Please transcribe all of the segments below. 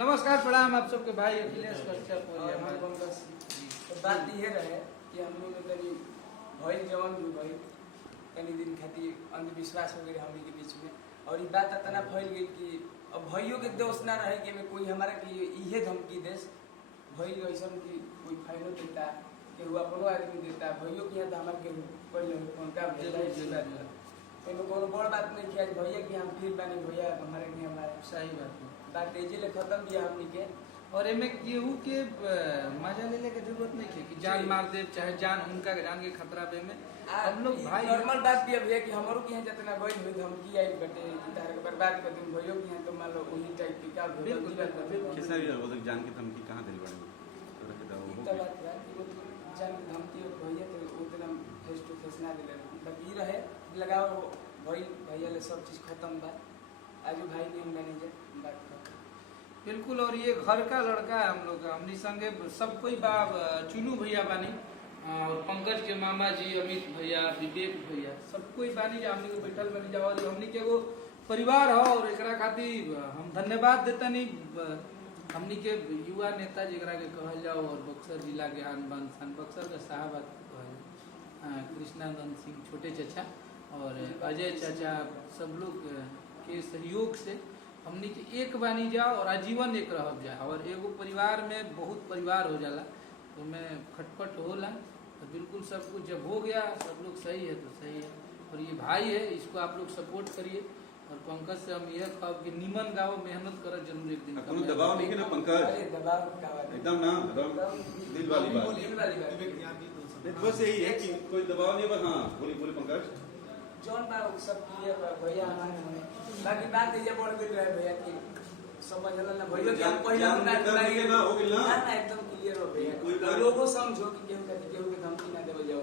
नमस्कार प्रणाम आप सबके भाई अखिलेश कश्यप। बात ये रहे कि हम लोग तनी भई जवन भी भई तनी दिन खातिर अंधविश्वास वगैरह हमनी के बीच में, और ये बात इतना फैल गई कि अब भइयों के दोष ना रहे कि कोई हमारा कि इहे धमकी देश भई ऐसा कि कोई फाइनो देता केहू अपनो आदमी देता भइयों के यहाँ हमारे केहू पहले उनका भेजा कोनो बड़ बात नहीं किया भैया कि हम फिर बानी भैया हमारे के हमारे सही बात तेजी ले खत्म किया हमनी के। और एमे केहू के मजा लेने की जरूरत नहीं है कि जान मार दे चाहे जान उनका जान के खतरा बे में हम लोग भाई नॉर्मल बात भी है कि हमरो के यहाँ जितना गई हुई धमकी आई बटे तार के बर्बाद कर दूं भइयों के यहाँ तो मान लो वही टाइप की का बिल्कुल कैसा भी वो जान की धमकी कहां दिल बड़े तो बात है कि वो जान की धमकी भैया तो उतना फेस टू फेस ना दिले बाकी रहे लगाओ भाई भैया ले सब चीज खत्म बा आज भाई ने मैनेजर बात कर बिल्कुल। और ये घर का लड़का है हम लोग का हमनी संगे सब कोई बा चुनू भैया बानी और पंकज के मामा जी अमित भैया विवेक भैया सब कोई बानी जा हमनी को बैठल बनी जा और हमनी के एगो परिवार हो और एकरा खातिर हम धन्यवाद देतनी हमनी के युवा नेता जेकरा के कहल जाओ और बक्सर जिला के आन बान शान बक्सर के साहब कृष्णानंद सिंह छोटे चाचा और अजय चाचा सब लोग के सहयोग से हमनी के एक बानी जाओ और आजीवन एक रह जाए और एगो परिवार में बहुत परिवार हो जाला तो मैं खटपट होला तो बिल्कुल सब कुछ जब हो गया सब लोग सही है तो सही है। और ये भाई है इसको आप लोग सपोर्ट करिए और पंकज से हम यह कहब कि निमन गाओ मेहनत कर जरूर एक दिन कोनो दबाव नहीं है ना पंकज अरे दबाव का बात एकदम ना एकदम दिल वाली बात बस यही है कि कोई दबाव नहीं बस हाँ बोली पंकज जौन बा सब क्लियर बा भैया हमारे बाकी बात ये बढ़ गई रहे भैया की समझला ना भैया के हम पहले ना हो गेल ना एकदम क्लियर हो भैया लोगों समझो कि केहू के धमकी ना देवे जाओ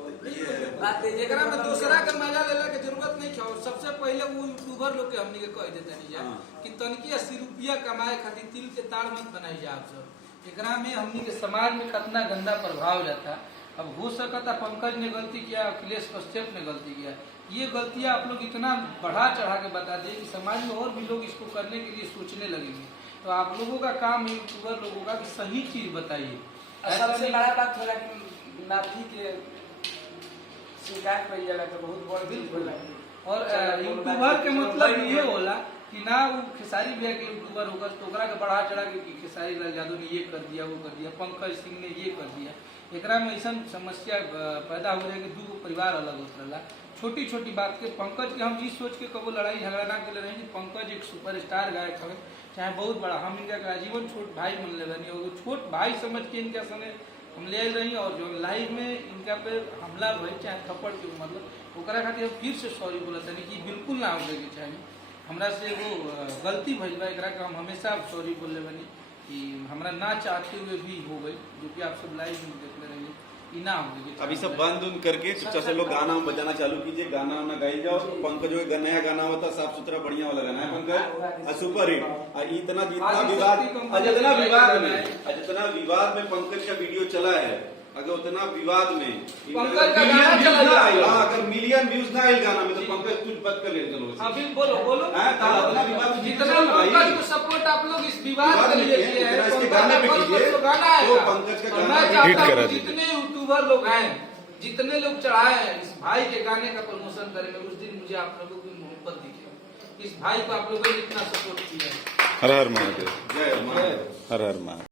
बात एकरा में दूसरा के मजा लेला के जरूरत नहीं है। और सबसे पहले वो यूट्यूबर लोग के हमनी के कह देते नहीं जा कि तनकी 80 रुपया कमाए खातिर तिल के ताड़ मत बनाई जा आप सब। एकरा में हमनी के समाज में कितना गंदा प्रभाव जाता। अब हो सकता पंकज ने गलती किया अखिलेश कश्यप ने गलती किया ये गलतियां आप लोग इतना बढ़ा चढ़ा के बता दें कि समाज में और भी लोग इसको करने के लिए सोचने लगेंगे। तो आप लोगों का काम यूट्यूबर लोगों का कि सही चीज बताइए। सबसे बड़ा बात होला कि माफी के स्वीकार कर जाला तो बहुत बड़ चीज होला। और यूट्यूबर के मतलब ये होला कि ना वो खेसारी भैया के यूट्यूबर होगा तो ओकरा के बढ़ा चढ़ा के खेसारी लाल यादव ने ये कर दिया वो कर दिया पंकज सिंह ने ये कर दिया। एकरा में ऐसा समस्या पैदा हो रही है कि दो परिवार अलग होता रहा छोटी छोटी बात के। पंकज के हम ये सोच के कबो लड़ाई झगड़ा ना के रहे कि पंकज एक सुपरस्टार गायक है चाहे बहुत बड़ा हम इनका आजीवन छोट भाई मन ले बनी और छोट भाई समझ के इनके संगे हम ले रही और जो लाइव में इनका पे हमला भई चाहे थप्पड़ के मतलब ओकरा खातिर फिर से सॉरी बोला था कि बिल्कुल ना होने के चाहिए हमरा से वो गलती भइल बा एकरा के हम हमेशा सॉरी बोले बनी कि हमरा ना चाहते हुए भी हो गई जो कि आप सब लाइव में देख रहे हैं ना हो। अभी सब बंद उन करके चुपचाप से लोग गाना बजाना चालू कीजिए गाना वाना गाई जाओ। पंकज जो नया गाना होता साफ सुथरा बढ़िया वाला गाना है पंकज सुपर हिट। जितना विवाद में पंकज का वीडियो चला है अगर उतना विवाद में अगर मिलियन व्यूज ना आए गाना में तो पंकज कुछ बद कर ले चलो बोलो बोलो जितना पंकज को सपोर्ट आप लोग इस विवाद के लिए किए हैं इसके गाने पे कीजिए तो पंकज का गाना हिट करा दीजिए। जितने यूट्यूबर लोग हैं जितने लोग चढ़ाए हैं इस भाई के गाने का प्रमोशन करेंगे उस दिन मुझे आप लोगों की मोहब्बत दिखेगा। इस भाई को आप लोगों ने इतना सपोर्ट किया। हर हर महादेव जय हर हर महादेव।